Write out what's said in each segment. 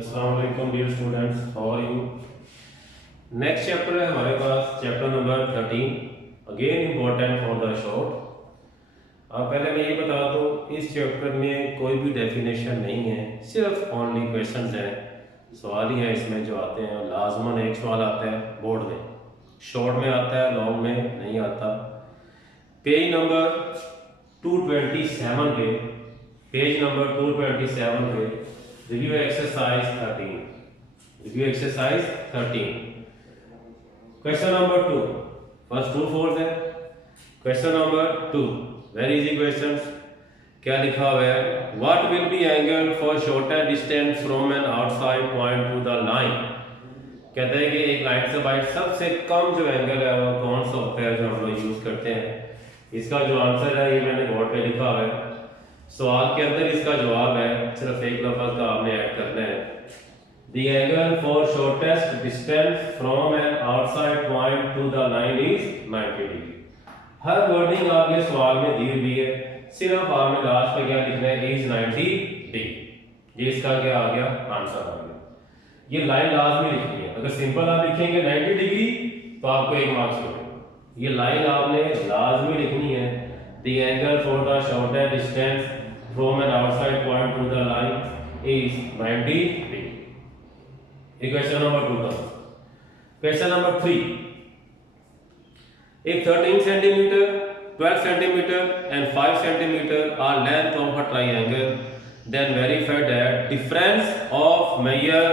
अस्सलाम वालेकुम dear students, how are you. Next chapter है हमारे पास chapter number 13, again important for the short. अब पहले मैं ये बता दूँ, इस चैप्टर में कोई भी डेफिनेशन नहीं है, सिर्फ ओनली क्वेश्चंस हैं, सवाल ही है इसमें जो आते हैं। लाजमन एक सवाल आता है बोर्ड में, शॉर्ट में आता है, लॉन्ग में नहीं आता। पेज नंबर 227 पे, पेज नंबर 227 पे review exercise 13, review exercise 13, question number 2, first true false है। Question number 2 very easy question. क्या लिखा हुआ है, what will be angle for shorter distance from an outside point to the line. कहते हैं कि एक लाइन से बाहर सबसे कम जो एंगल है वो कौन सा होता है जो हम लोग यूज करते हैं। इसका जो आंसर है ये मैंने बोर्ड पे लिखा हुआ है, सवाल के अंदर इसका जवाब है, सिर्फ एक लफ्ज का आपने ऐड करना है। The angle for shortest distance from an outside point to the line is 90 degree। Her wording आपके सवाल में दी हुई है, सिर्फ आपने लास्ट पे क्या लिखना है, is 90 degree। ये इसका क्या आ गया, आंसर आ गया। ये लाइन लाजमी लिखनी है, अगर सिंपल आप लिखेंगे 90 डिग्री तो आपको 1 मार्क्स मिलेगा। ये लाइन आपने लाजमी लिखनी है, the angle for the shortest distance from an outside point to the line is 90 degree। Question number 2 का question number 3, if 13 centimeter, 12 centimeter and 5 centimeter are length of a triangle, then verify that difference of measure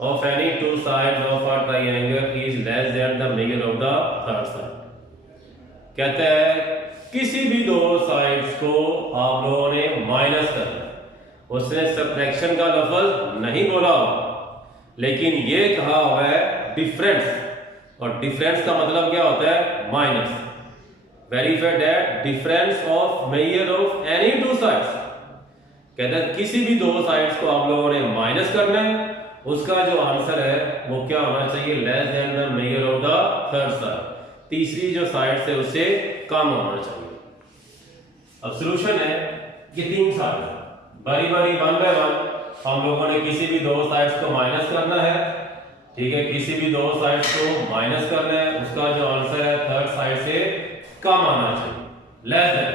of any two sides of a triangle is less than the measure of the third side। कहते हैं किसी भी दो sides को आप लोगों ने minus करना है। उसने सब्ट्रैक्शन का लफ्ज नहीं बोला हुआ, लेकिन ये कहा हुआ है डिफरेंस, और डिफरेंस का मतलब क्या होता है, minus. Verify that difference of major of any two sides. कहते हैं किसी भी दो साइड्स को आप लोगों ने माइनस करना है, उसका जो आंसर है वो क्या होना चाहिए, less than the measure of the third side. तीसरी जो साइड से उससे कम होना चाहिए। अब सॉल्यूशन है कि 3 साइड बारी बारी 1 बाय 1 हम लोगों ने किसी भी दो साइड्स को माइनस करना है। ठीक है, किसी भी दो साइड्स को माइनस करना है, उसका जो आंसर है थर्ड साइड से कम आना चाहिए, less than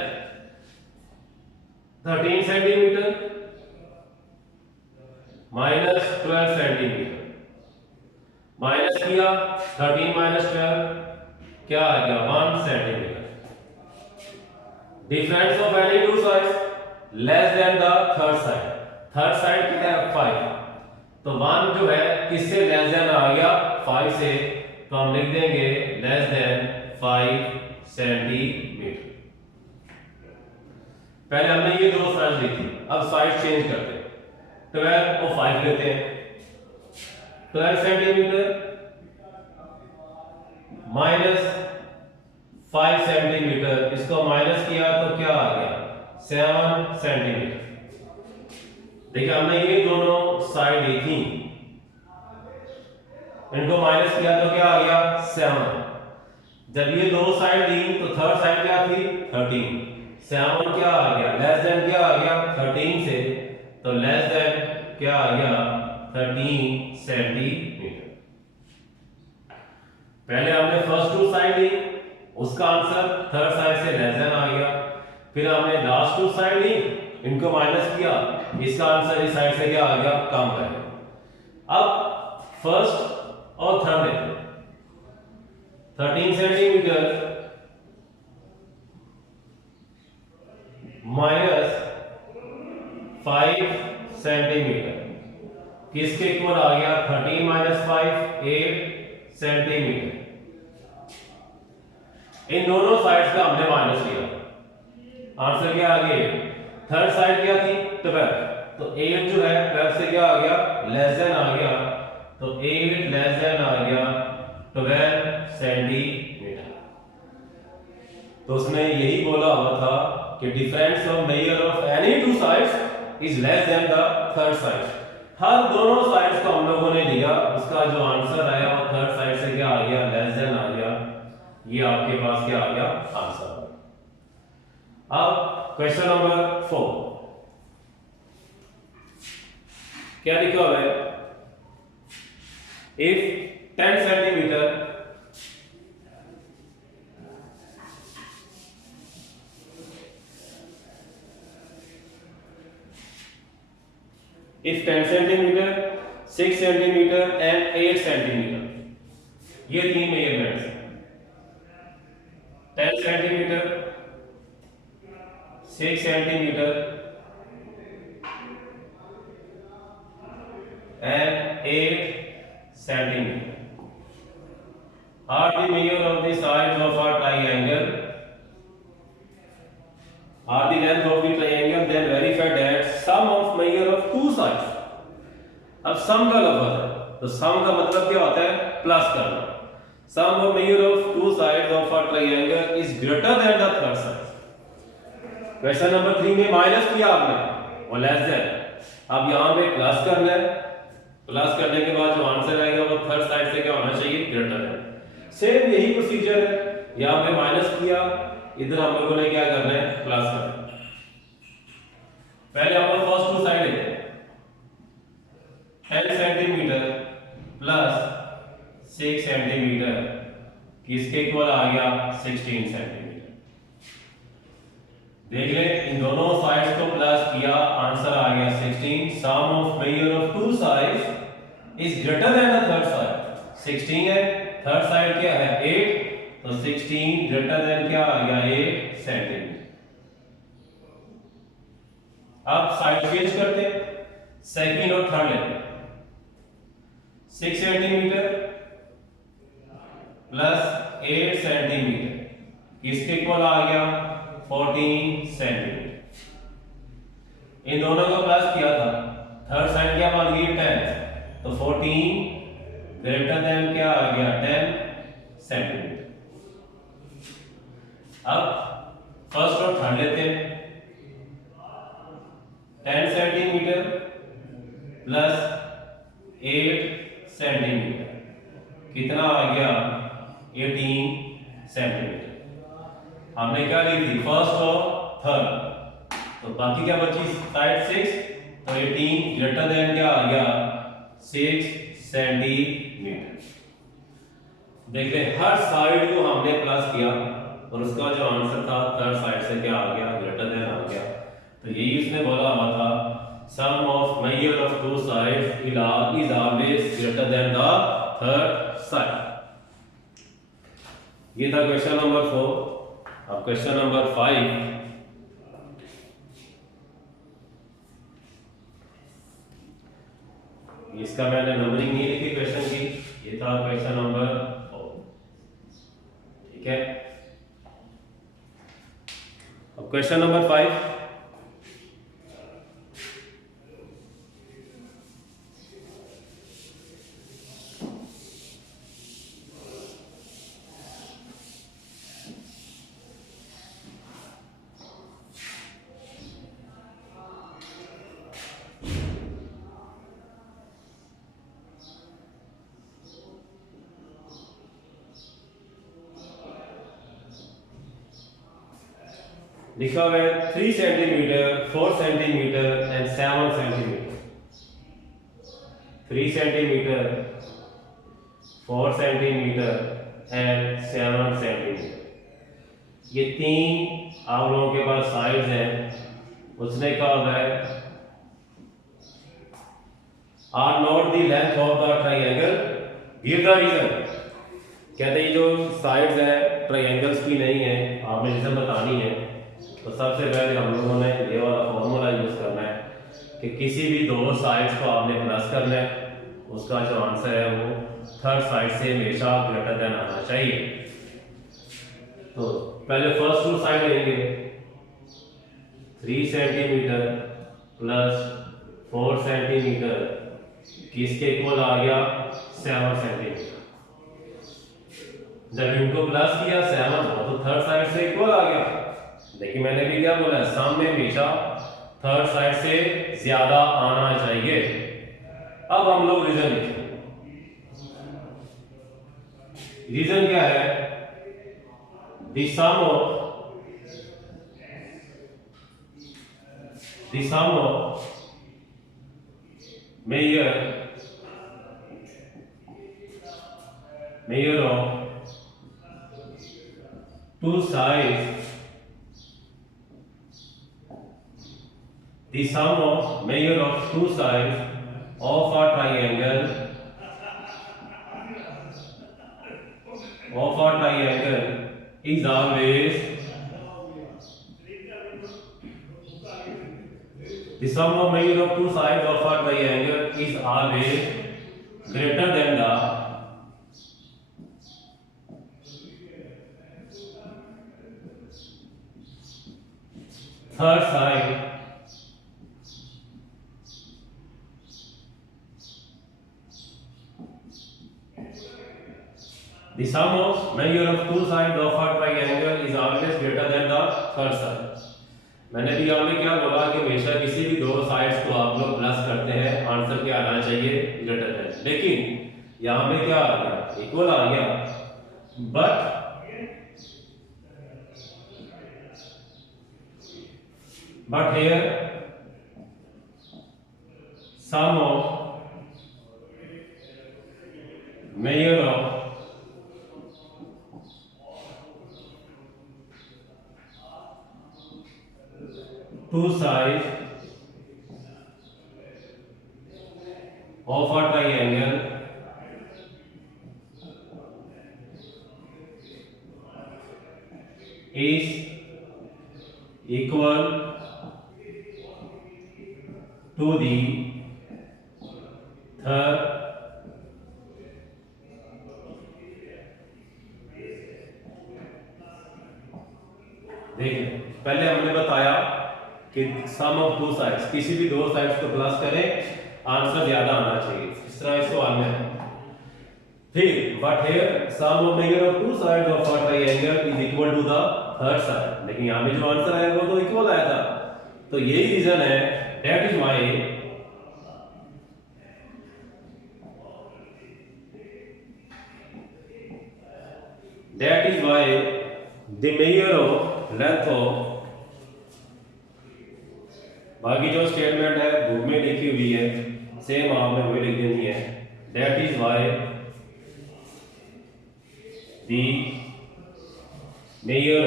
13 centimetre minus 12 centimetre. Minus किया 13 माइनस 12 क्या आ गया, 1 centimetre. Difference of any two sides less than the third side. Third side क्या है, 5, तो 1 जो है किससे लेस देन आ गया, 5 से, तो हम लिख देंगे लेस देन 5 सेंटीमीटर। पहले हमने ये दो साइड लिखी, अब साइड चेंज करते हैं, 12 और 5 लेते हैं। 12 सेंटीमीटर माइनस 5 सेंटीमीटर, इसको माइनस किया तो क्या आ गया, 7 सेंटीमीटर। देखिए हमने ये दोनों साइड लिखी, इनको माइनस किया तो क्या आ गया, 7। जब ये दो साइड ली तो थर्ड साइड क्या थी, 13। 7 क्या आ गया, लेस देन क्या आ गया 13 से, तो लेस देन क्या आ गया 13 सेंटीमीटर। पहले हमने फर्स्ट टू साइड ली, उसका आंसर थर्ड साइड से लेस देन आ गया। फिर हमने लास्ट टू साइड ली, इनको माइनस किया, इसका आंसर इस साइड से क्या आ गया, कम है। अब फर्स्ट और थर्ड लेते हैं। 13 सेंटीमीटर माइनस 5 सेंटीमीटर किसके इक्वल आ गया, 13 माइनस 5 8 सेंटीमीटर। इन दोनों साइड्स का हमने माइनस लिया, आंसर क्या आ गया, थर्ड साइड क्या थी 12, तो 8 जो है 12 से क्या आ गया, लेस देन आ गया, तो 8 लेस देन आ गया 12 सेंटीमीटर। तो उसने यही बोला हुआ था कि difference of major of any two sides is less than the third side. हर दोनों साइड्स को हम लोगों ने लिया, उसका जो आंसर आया वो थर्ड साइड से क्या आ गया, लेस देन आ गया। ये आपके पास क्या आ गया, आंसर। अब क्वेश्चन नंबर 4, क्या लिखा हुआ है, if 10 centimetre if 10 centimetre 6 centimetre and 8 centimetre, ये तीन मेजरमेंट्स हैं। 10 centimetre 6 centimetre and 8 centimetre are the measure of the sides of a triangle, are the length of the triangle, then verify that sum of measure of two sides। अब सम का लफ्ज है तो सम का मतलब क्या होता है, प्लस करना। सम of measure of two sides of a triangle is greater than the third side। Question number 3 में माइनस किया आपने और लेस देन, अब यहां पे प्लस करना है। प्लस करने के बाद जो आंसर आएगा वो थर्ड साइड से क्या होना चाहिए, ग्रेटर देन। सेम यही प्रोसीजर है, यहां पे माइनस किया, इधर हम लोगों ने क्या करना है, प्लस करना है। पहले अपन फर्स्ट टू साइड लेते हैं, 10 सेंटीमीटर प्लस 6 सेंटीमीटर किसके इक्वल आ गया, 16 सेंटीमीटर। देख ले, इन दोनों साइड्स को प्लस किया, आंसर आ गया 16। Sum of major of two sides is greater than the third side. 16 है, थर्ड साइड क्या है 8, तो 16 ग्रेटर देन क्या आ गया 8 सेंटीमीटर। अब साइड चेंज करते हैं, सेकंड और थर्ड लेते हैं। 6 सेंटीमीटर प्लस 8 सेंटीमीटर किसके इक्वल आ गया, 14 सेंटीमीटर। इन दोनों को प्लस किया था, थर्ड साइड क्या बन गई 10, तो 14 ग्रेटर देन क्या आ गया 10 सेंटीमीटर। अब फर्स्ट और थर्ड लेते हैं, 10 सेंटीमीटर प्लस 8 सेंटीमीटर कितना आ गया 18 सेंटीमीटर। हमने क्या ली थी, फर्स्ट और थर्ड, तो बाकी क्या बची साइड 6, तो 18 ग्रेटर देन क्या आ गया 6 सेंटीमीटर। देख ले, हर साइड को हमने प्लस किया और उसका जो आंसर था थर्ड साइड से क्या आ गया, ग्रेटर देन आ गया। तो यही उसने बोला हुआ था, sum of major of two sides is always greater than the third side. ये था क्वेश्चन नंबर 4। अब क्वेश्चन नंबर 5, इसका मैंने नंबरिंग नहीं लिखी क्वेश्चन की, ये था क्वेश्चन नंबर 4। ठीक है, अब क्वेश्चन नंबर 5, लिखा हुआ है 3 centimetre 4 centimetre and 7 centimetre. 3 centimetre 4 centimetre and 7 centimetre, ये तीन आप लोगों के पास साइड्स हैं। उसने कहा हुआ है are not the length of the triangle, give the reason. कहते हैं जो साइड्स है ट्राइंगल्स की नहीं है, आपने रीजन बतानी है। तो सबसे पहले हम लोगों ने ये वाला फॉर्मूला यूज करना है कि किसी भी दो साइड्स को आपने प्लस करना है, उसका जो आंसर है वो थर्ड साइड से हमेशा ग्रेटर देन आना चाहिए। तो पहले फर्स्ट टू साइड लेंगे, 3 सेंटीमीटर प्लस 4 सेंटीमीटर किसके इक्वल आ गया 7 सेंटीमीटर। जब इनको प्लस किया 7 तो थर्ड साइड से इक्वल आ गया। देखिए मैंने भी क्या बोला, सम में हमेशा थर्ड साइड से ज्यादा आना चाहिए। अब हम लोग रीजन लिखेंगे। रीजन क्या है, the sum of measure of two sides, the sum of measure of two sides of a triangle is always the sum of measure of two sides of a triangle is always greater than the third side the sum of measure of two sides of a triangle is always greater than the third side। मैंने भी यहाँ पे क्या बोला कि हमेशा किसी भी दो साइड्स को आप लोग प्लस करते हैं, आंसर क्या आना चाहिए, ग्रेटर देन। लेकिन यहाँ पे क्या आ गया, इक्वल आ गया, but here sum of measure of two sides of a triangle is equal to the third देखिए पहले हमने बताया कि सम ऑफ टू साइड्स, किसी भी दो साइड्स को प्लस करें आंसर ज्यादा आना चाहिए, इस तरह इसको आना है। फिर but here sum of major of two sides of a triangle is equal to the third side, लेकिन यहां में जो आंसर आया वो तो इक्वल आया था। तो यही रीजन है, that is why the measure of length of, बाकी जो स्टेटमेंट है बुक में लिखी हुई है सेम आपने वही लिख देनी है। That is why the measure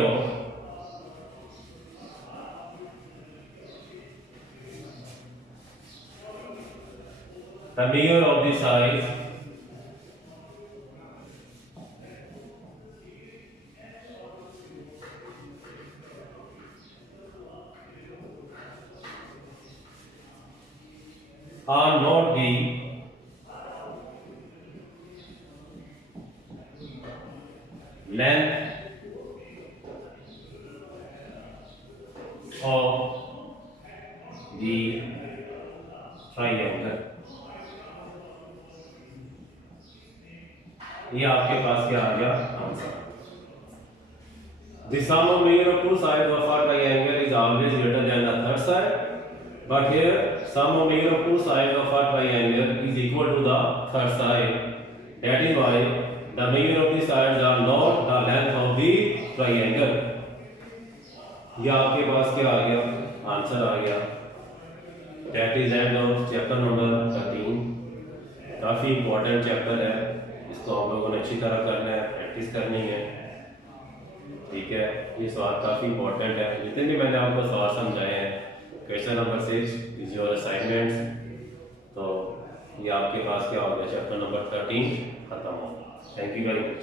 of the size are not the length of the triangle। ये आपके पास क्या आ गया answer. The sum of measure of two sides of a triangle is always greater than the third side, but here sum of measure of two sides of a triangle is equal to the third side, that is why the measure of the sides are not the length of the triangle। ये आपके पास क्या आ गया answer आ गया। That is end of chapter number 13। काफी important chapter है, इसको हम लोगों ने अच्छी तरह करना है, प्रैक्टिस करनी है, ठीक है। ये सवाल काफी इंपॉर्टेंट है, जितने भी मैंने आपको सवाल समझाए हैं। Question number 6 is your assignments. तो ये आपके पास क्या हो गया, चैप्टर नंबर 13 खत्म हो। Thank you very much.